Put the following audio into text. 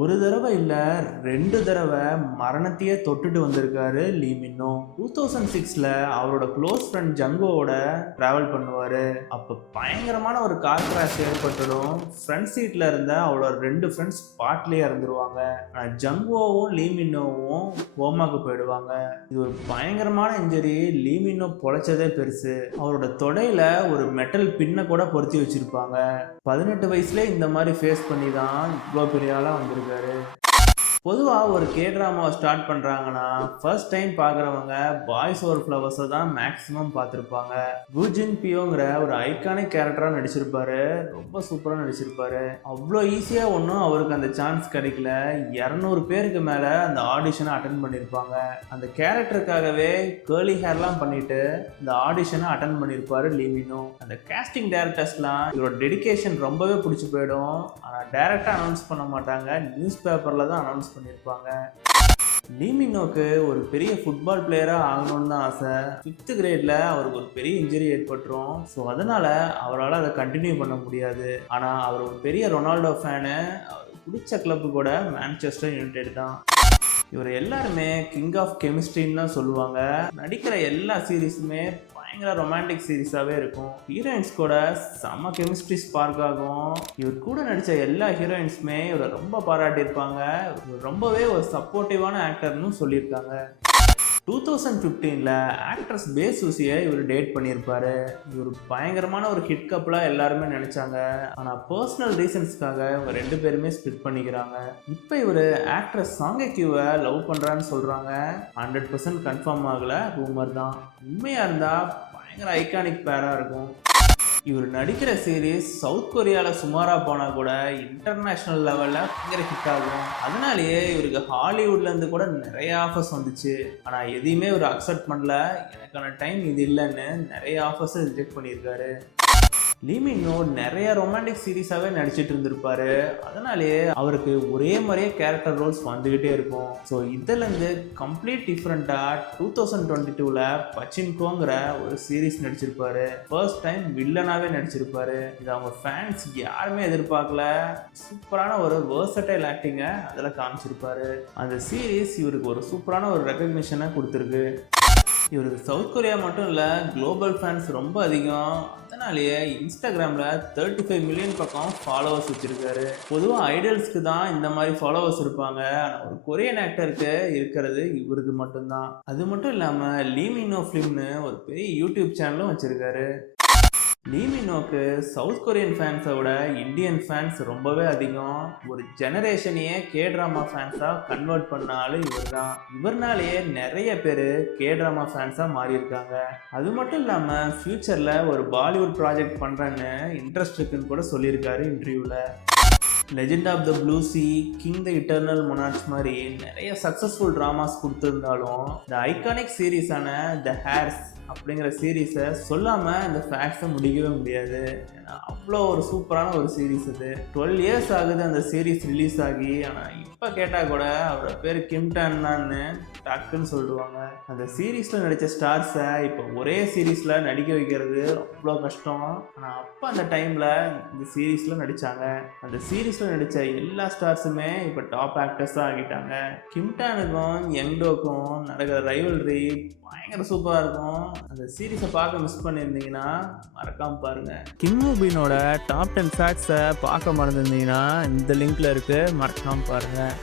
ஒரு தடவை இல்ல, 2 தடவ மரணத்தையே தொட்டுட்டு வந்திருக்காரு லீ மின்னோ. 2006ல அவரோட க்ளோஸ் ஃப்ரெண்ட் ஜங்கோவோட டிராவல் பண்ணுவாரு. அப்ப பயங்கரமான ஒரு கார் கிராஷ் ஏற்பட்டுடும். ஃப்ரண்ட் சீட்ல இருந்த அவரோட 2 ஃப்ரெண்ட்ஸ் ஸ்பாட்லயே இறந்துருவாங்க. ஆனா ஜங்கோவும் லீ மின்னோவும் கோமாக்கு போயிடுவாங்க. இது ஒரு பயங்கரமான இன்ஜரி. லீ மின்னோ பொழைச்சதே பெருசு. அவரோட தொடையில ஒரு மெட்டல் பின்ன கூட பொருத்தி வச்சிருப்பாங்க. 18 வயசுல இந்த மாதிரி ஃபேஸ் பண்ணி தான் இவ்வளோ பெரிய ஆளா வந்திருக்காரு. பொதுவாக ஒரு கே ட்ராமாவை ஸ்டார்ட் பண்ணுறாங்கன்னா ஃபர்ஸ்ட் டைம் பார்க்குறவங்க பாய்ஸ் ஓவர் ஃப்ளவர்ஸை தான் மேக்ஸிமம் பார்த்துருப்பாங்க. குஜின் பியோங்கிற ஒரு ஐகானிக் கேரக்டராக நடிச்சிருப்பாரு. ரொம்ப சூப்பராக நடிச்சிருப்பாரு. அவ்வளோ ஈஸியாக ஒன்றும் அவருக்கு அந்த சான்ஸ் கிடைக்கல. 200 பேருக்கு மேலே அந்த ஆடிஷனை அட்டன் பண்ணியிருப்பாங்க. அந்த கேரக்டருக்காகவே கேர்லி ஹேர்லாம் பண்ணிட்டு இந்த ஆடிஷனை அட்டன் பண்ணியிருப்பாரு லீ மின்னோ. அந்த கேஸ்டிங் டைரக்டர்ஸ்லாம் இவரோட டெடிகேஷன் ரொம்பவே பிடிச்சி போயிடும். ஆனால் டைரக்டாக அனௌன்ஸ் பண்ண மாட்டாங்க, நியூஸ் பேப்பரில் தான் அனௌன்ஸ் பண்ணியிருப்பாங்க. லீ மின்னோக்கு ஒரு பெரிய ஃபுட்பால் பிளேயராக ஆகணும்னு தான் ஆசை. 5th கிரேடில் அவருக்கு ஒரு பெரிய இன்ஜுரி ஏற்பட்டுரும். ஸோ அதனால் அவரால் அதை கண்டினியூ பண்ண முடியாது. ஆனால் அவர் ஒரு பெரிய ரொனால்டோ ஃபேனு. அவர் பிடிச்ச கிளப்பு கூட மான்செஸ்டர் யுனைடெட் தான். இவர் எல்லாருமே கிங் ஆஃப் கெமிஸ்ட்ரின்னு தான் சொல்லுவாங்க. நடிக்கிற எல்லா சீரீஸுமே பயங்கர ரொமான்டிக் சீரீஸாகவே இருக்கும். ஹீரோயின்ஸ் கூட செம்ம கெமிஸ்ட்ரி ஸ்பார்க் ஆகும். இவர் கூட நடித்த எல்லா ஹீரோயின்ஸுமே இவரை ரொம்ப பாராட்டியிருப்பாங்க. இவர் ரொம்பவே ஒரு சப்போர்ட்டிவான ஆக்டர்னு சொல்லியிருக்காங்க. 2015ல் ஆக்ட்ரஸ் பே சூசியை இவர் டேட் பண்ணியிருப்பாரு. இவர் பயங்கரமான ஒரு ஹிட் கப்பலாக எல்லாருமே நினச்சாங்க. ஆனால் பர்சனல் ரீசன்ஸ்க்காக இவங்க 2 பேருமே ஸ்பிட் பண்ணிக்கிறாங்க. இப்போ இவர் ஆக்ட்ரஸ் சாங் கியூவை லவ் பண்ணுறான்னு சொல்கிறாங்க. 100% கன்ஃபார்ம் ஆகலை, ரூமர் தான். உண்மையாக இருந்தால் பயங்கர ஐகானிக் பேராக இருக்கும். இவர் நடிக்கிற சீரீஸ் சவுத் கொரியாவில் சுமாராக போனால் கூட இன்டர்நேஷ்னல் லெவலில் பயங்கர ஹிட் ஆகும். அதனாலேயே இவருக்கு ஹாலிவுட்லேருந்து கூட நிறைய ஆஃபர்ஸ் வந்துச்சு. ஆனால் எதையுமே இவர் அக்செப்ட் பண்ணல. எனக்கான டைம் இது இல்லைன்னு நிறைய ஆஃபர்ஸை ரிஜெக்ட் பண்ணியிருக்காரு. லீ மின்னோ நிறைய ரொமான்டிக் சீரீஸாகவே நடிச்சிட்டு இருந்திருப்பாரு. அதனாலேயே அவருக்கு ஒரே மாதிரியே கேரக்டர் ரோல்ஸ் வந்துக்கிட்டே இருக்கும். ஸோ இதிலேருந்து கம்ப்ளீட் டிஃப்ரெண்ட்டாக 2022ல் பச்சின்கோங்கிற ஒரு சீரீஸ் நடிச்சிருப்பாரு. ஃபர்ஸ்ட் டைம் வில்லனாகவே நடிச்சிருப்பாரு. இது அவங்க ஃபேன்ஸ் யாருமே எதிர்பார்க்கல. சூப்பரான ஒரு வேர்சடைல் ஆக்டிங்கை அதில் காமிச்சிருப்பாரு. அந்த சீரீஸ் இவருக்கு ஒரு சூப்பரான ஒரு ரெக்கக்னிஷனை கொடுத்துருக்கு. இவருக்கு சவுத் கொரியா மட்டும் இல்லை, குளோபல் ஃபேன்ஸ் ரொம்ப அதிகம். அதனாலேயே இன்ஸ்டாகிராமில் 35 மில்லியன் பக்கம் ஃபாலோவர்ஸ் வச்சுருக்காரு. பொதுவாக ஐடல்ஸ்க்கு தான் இந்த மாதிரி ஃபாலோவர்ஸ் இருப்பாங்க. ஆனால் ஒரு கொரியன் ஆக்டருக்கு இருக்கிறது இவருக்கு மட்டும்தான். அது மட்டும் இல்லாமல் லீ மின்னோ ஃபிலிம்னு ஒரு பெரிய யூடியூப் சேனலும் வச்சுருக்காரு. லீ மின்னோக்கு சவுத் கொரியன் ஃபேன்ஸை விட இந்தியன் ஃபேன்ஸ் ரொம்பவே அதிகம். ஒரு ஜெனரேஷனையே கே ட்ராமா ஃபேன்ஸாக கன்வெர்ட் பண்ணாலும் இவர் தான். இவர்னாலேயே நிறைய பேர் கே ட்ராமா ஃபேன்ஸாக மாறியிருக்காங்க. அது மட்டும் இல்லாமல் ஃப்யூச்சரில் ஒரு பாலிவுட் ப்ராஜெக்ட் பண்ணுறேன்னு இன்ட்ரெஸ்ட் இருக்குன்னு கூட சொல்லியிருக்காரு இன்டர்வியூவில். Legend of the blue sea, king the eternal monarchs மாதிரி நிறைய சக்ஸஸ்ஃபுல் ட்ராமாஸ் கொடுத்துருந்தாலும் இந்த ஐகானிக் சீரீஸான த ஹேர்ஸ் அப்படிங்கிற சீரீஸை சொல்லாமல் இந்த ஃபேக்ட்ஸை முடிக்கவே முடியாது. ஏன்னா அவ்வளோ ஒரு சூப்பரான ஒரு சீரீஸ் அது. 12 இயர்ஸ் ஆகுது அந்த சீரீஸ் ரிலீஸ் ஆகி. ஆனால் இப்போ கேட்டால் கூட அவரோட பேர் கிம் டான் தான்னு டக்குன்னு சொல்லுவாங்க. அந்த சீரீஸில் நடித்த ஸ்டார்ஸை இப்போ ஒரே சீரீஸில் நடிக்க வைக்கிறது அவ்வளோ கஷ்டம். ஆனால் அப்போ அந்த டைமில் இந்த சீரீஸில் நடித்தாங்க. அந்த சீரீஸில் நடித்த எல்லா ஸ்டார்ஸுமே இப்போ டாப் ஆக்டர்ஸாக ஆகிட்டாங்க. கிம் டானுக்கும் யங்டோக்கும் நடக்கிற ரைவல்ரி பயங்கர சூப்பராக இருக்கும். அந்த சீரீஸை பார்க்க மிஸ் பண்ணியிருந்தீங்கன்னா மறக்காமல் பாருங்கள். கிம் மூவினோட டாப் 10 ஃபேக்ட்ஸை பார்க்க மறந்துருந்தீங்கன்னா இந்த லிங்க்ல இருக்குது, மறக்காமல் பாருங்கள்.